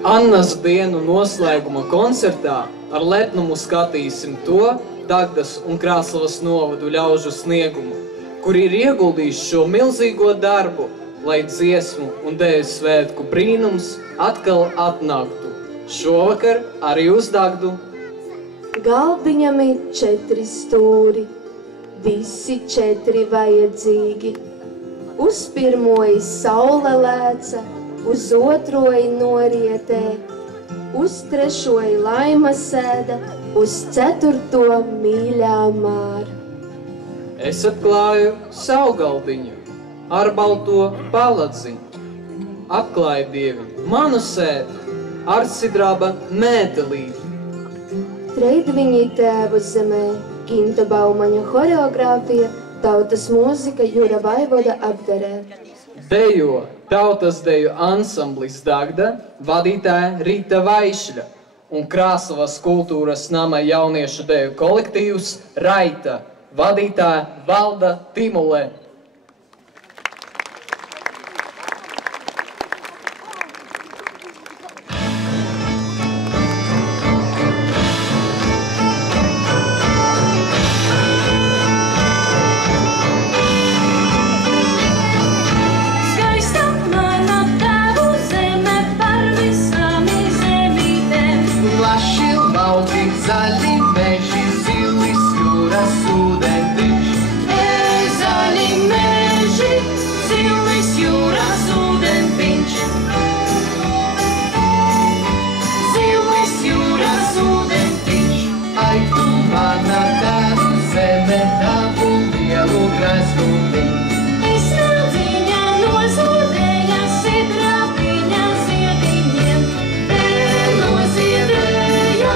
Annas dienu noslēguma koncertā ar lepnumu skatīsim to Dagdas un Krāslavas novadu ļaužu sniegumu, kuri ir ieguldījuši šo milzīgo darbu, lai dziesmu un dēļu svētku brīnums atkal atnāktu. Šovakar arī uz Dagdu. Galdiņam ir 4 stūri, visi 4 vajadzīgi. Uz pirmoji saule lēca, uz otroji norietē, uz trešoji laima sēda, uz 4. mīļā māra. Es atklāju savu galdiņu ar balto paladziņu. Apklāju dievi manu sēdu ar sidraba mētelīti. Treidviņi tēvu zemē, Ginta Baumaņa horeogrāfija, tautas mūzika Jura Vaivoda apdarē. Dejo tautas deju ansamblis Dagda, vadītāja Rīta Vaišļa un Krāslavas kultūras nama jauniešu deju kolektīvs Raita, vadītāja Valda Timulē. Zaļi meži, zilis jūras ūdentiņš. Zaļi meži, zilis jūras ūdentiņš. Zilis jūras ūdentiņš. Ai, tu mana tavu zeme, tavu lielu krasnūtiņu. Izsnaudziņa nozūdēja sidrabiņa ziediņiem. Noziedeja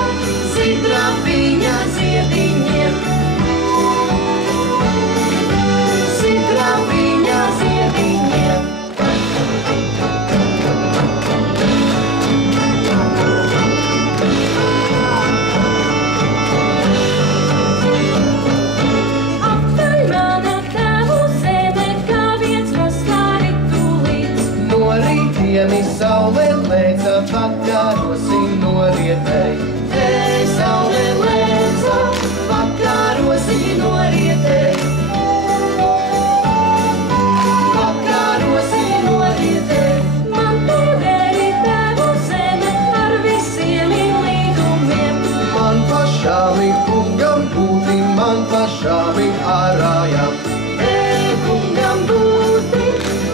sidrabiņa ziediņiem. Sidrabiņa ziediņiem. Aptaļ mana tavu zeme, kā viens vaskāri tūlīt. No rītdieni saule lēca, vakarosi norietēji. Saule lēca, vakarosi norietēji. Vakarosi norietēji. Man tūdēļ tavu zeme ar visiem līgumiem. Man pašām ir kungam būti, man pašām ir ārājām. Kungam būti,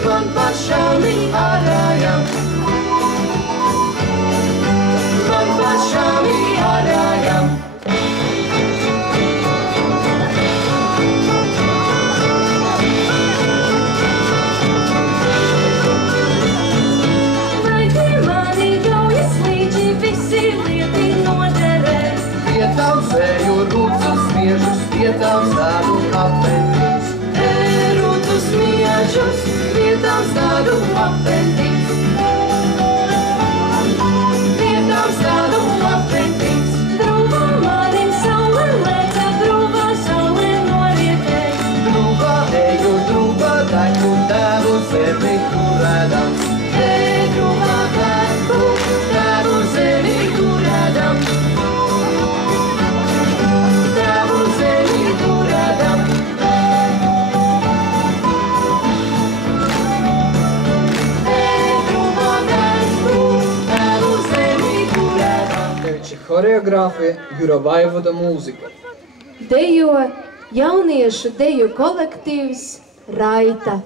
man pašām ir ārājām. Man pašām ir ārājām. Vai tie mani gaujas līdži visi lieti noderē? Pietaudzēju rūcus miežus, pietaudzādu apendīgs. Rūcus miežus, pietaudzādu apendīgs. Pietaudzādu apendīgs. Drūvā manim saule lēca, drūvā saule norietē. Drūvā eju, drūvā daļu, tavu zemi kurēdams. Drūvā daļu, tavu zemi kurēdams. Tavu zemi kurēdams. Drūvā daļu, tavu zemi kurēdams. Horeogrāfija Jura Vaivoda mūzika. Dejo jauniešu deju kolektīvs Raita.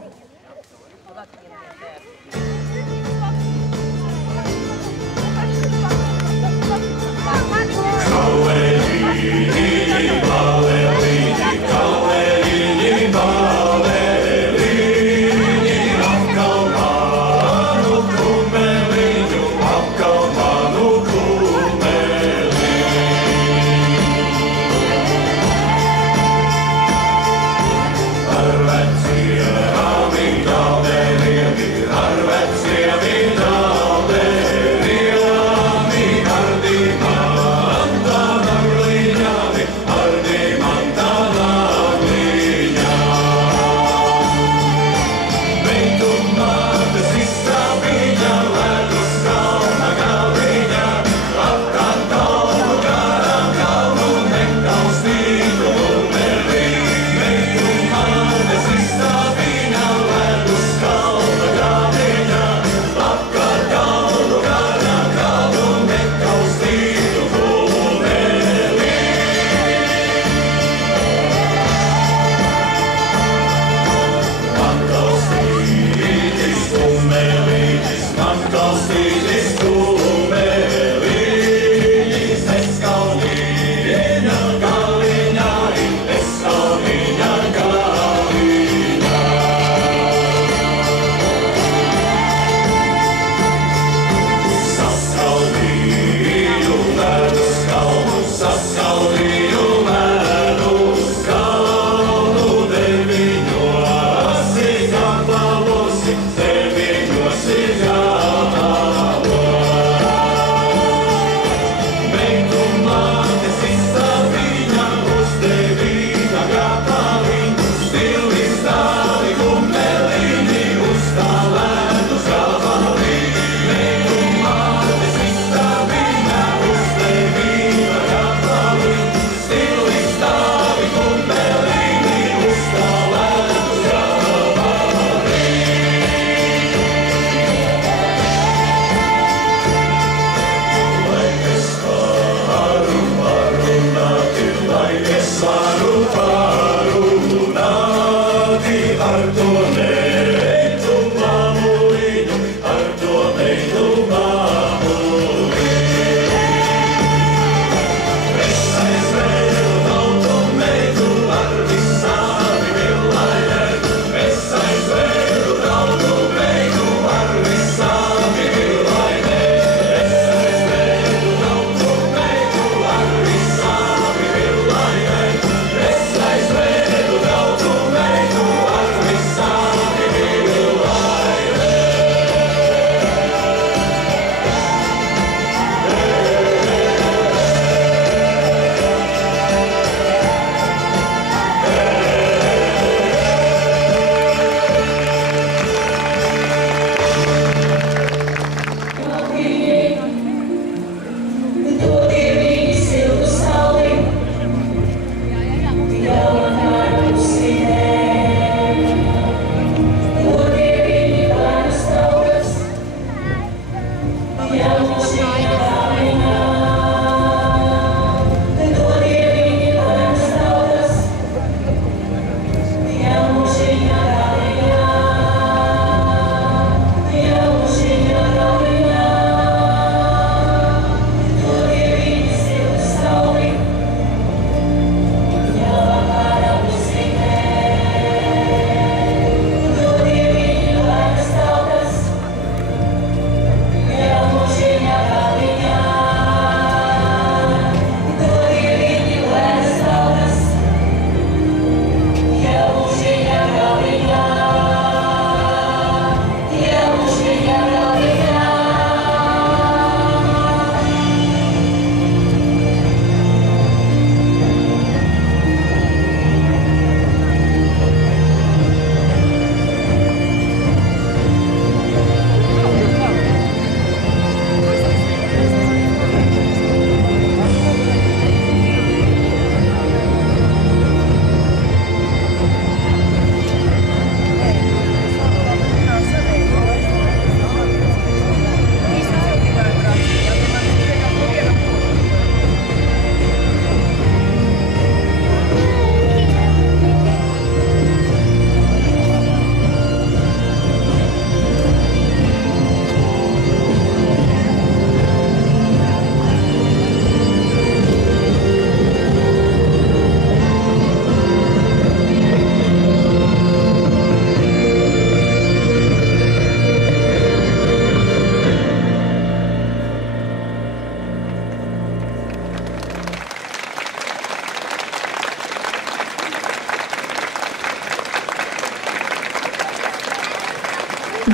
Ar veciem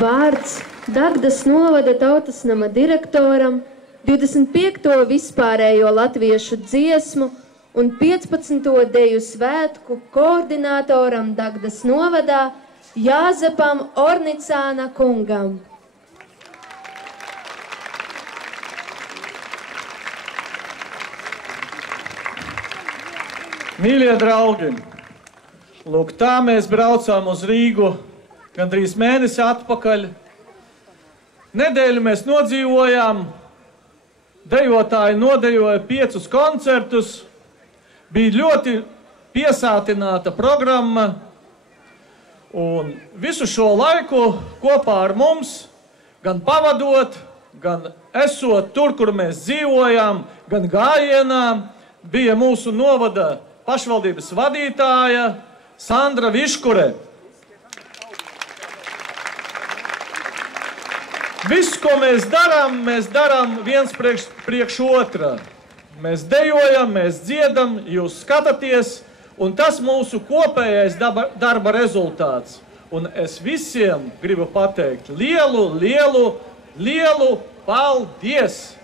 Vārds Dagdas novada tautasnama direktoram 25. vispārējo latviešu dziesmu un 15. deju svētku koordinātoram Dagdas novadā Jāzepam Ornicāna kungam. Mīļie draugi, lūk, tā mēs braucām uz Rīgu gandrīz mēnesi atpakaļ. Nedēļu mēs nodzīvojām, dejotāji nodejoja 5 koncertus, bija ļoti piesātināta programma, un visu šo laiku kopā ar mums, gan pavadot, gan esot tur, kur mēs dzīvojām, gan gājienā, bija mūsu novada pašvaldības vadītāja Sandra Viškure. Viss, ko mēs darām viens priekš otra. Mēs dejojam, mēs dziedam, jūs skatāties, un tas mūsu kopējais darba rezultāts. Un es visiem gribu pateikt lielu paldies!